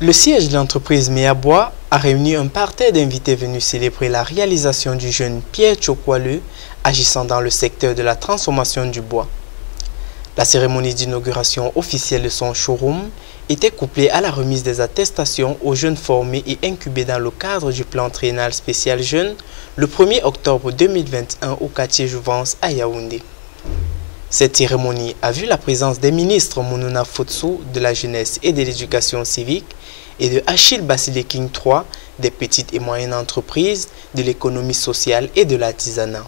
Le siège de l'entreprise Meyabois a réuni un parterre d'invités venus célébrer la réalisation du jeune Pierre Tchokwaleu, agissant dans le secteur de la transformation du bois. La cérémonie d'inauguration officielle de son showroom était couplée à la remise des attestations aux jeunes formés et incubés dans le cadre du plan triennal spécial jeunes le 1er octobre 2021 au quartier Jouvence à Yaoundé. Cette cérémonie a vu la présence des ministres Mounouna Fotsou de la jeunesse et de l'éducation civique et de Achille Basileking III des petites et moyennes entreprises, de l'économie sociale et de l'artisanat.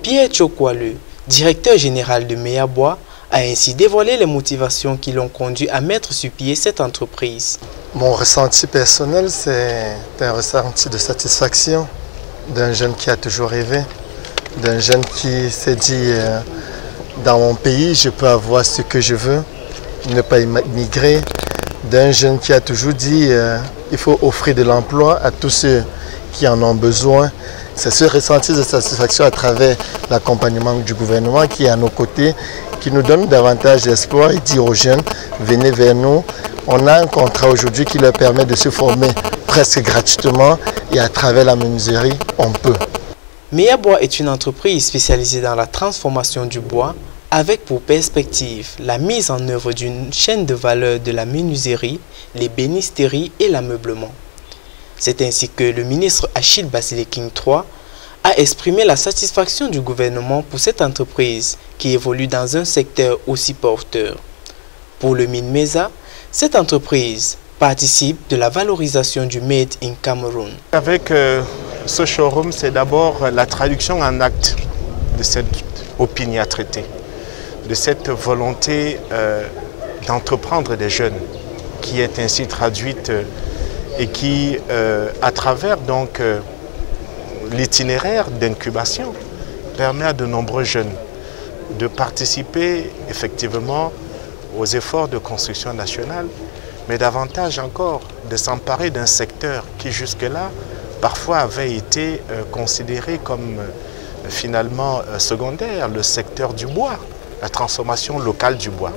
Pierre Tchokwaleu, directeur général de Meyabois, a ainsi dévoilé les motivations qui l'ont conduit à mettre sur pied cette entreprise. Mon ressenti personnel, c'est un ressenti de satisfaction d'un jeune qui a toujours rêvé, d'un jeune qui s'est dit dans mon pays, je peux avoir ce que je veux, ne pas migrer, d'un jeune qui a toujours dit il faut offrir de l'emploi à tous ceux qui en ont besoin. C'est ce ressenti de satisfaction à travers l'accompagnement du gouvernement qui est à nos côtés, qui nous donne davantage d'espoir et dit aux jeunes, venez vers nous. On a un contrat aujourd'hui qui leur permet de se former presque gratuitement et à travers la menuiserie, on peut. Meyabois est une entreprise spécialisée dans la transformation du bois avec pour perspective la mise en œuvre d'une chaîne de valeur de la menuiserie, l'ébénisterie et l'ameublement. C'est ainsi que le ministre Achille Basileking III a exprimé la satisfaction du gouvernement pour cette entreprise qui évolue dans un secteur aussi porteur. Pour le MINMESA, cette entreprise participe de la valorisation du Made in Cameroun. Avec ce showroom, c'est d'abord la traduction en acte de cette opiniâtreté, de cette volonté d'entreprendre des jeunes qui est ainsi traduite et qui, à travers donc l'itinéraire d'incubation, permet à de nombreux jeunes de participer effectivement aux efforts de construction nationale, mais davantage encore de s'emparer d'un secteur qui jusque-là parfois avait été considéré comme finalement secondaire, le secteur du bois, la transformation locale du bois,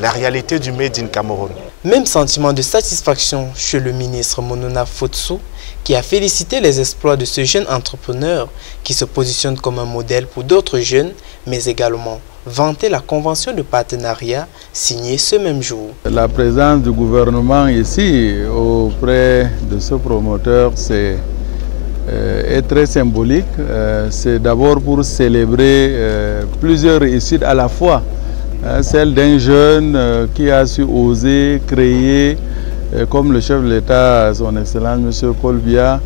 la réalité du Made in Cameroun. Même sentiment de satisfaction chez le ministre Mounouna Fotsou, qui a félicité les exploits de ce jeune entrepreneur qui se positionne comme un modèle pour d'autres jeunes, mais également vanté la convention de partenariat signée ce même jour. La présence du gouvernement ici auprès de ce promoteur est très symbolique. C'est d'abord pour célébrer plusieurs réussites à la fois. Celle d'un jeune qui a su oser créer, comme le chef de l'État, son Excellence M. Kolbia,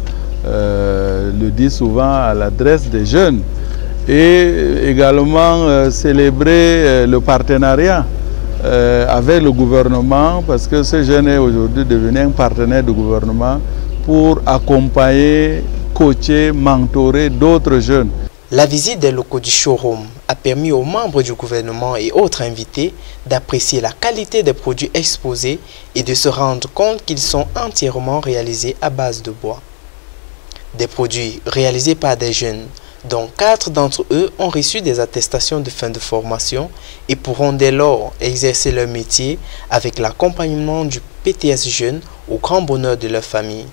le dit souvent à l'adresse des jeunes. Et également célébrer le partenariat avec le gouvernement, parce que ce jeune est aujourd'hui devenu un partenaire du gouvernement pour accompagner, coacher, mentorer d'autres jeunes. La visite des locaux du showroom a permis aux membres du gouvernement et autres invités d'apprécier la qualité des produits exposés et de se rendre compte qu'ils sont entièrement réalisés à base de bois. Des produits réalisés par des jeunes, dont 4 d'entre eux ont reçu des attestations de fin de formation et pourront dès lors exercer leur métier avec l'accompagnement du PTS Jeunes au grand bonheur de leur famille.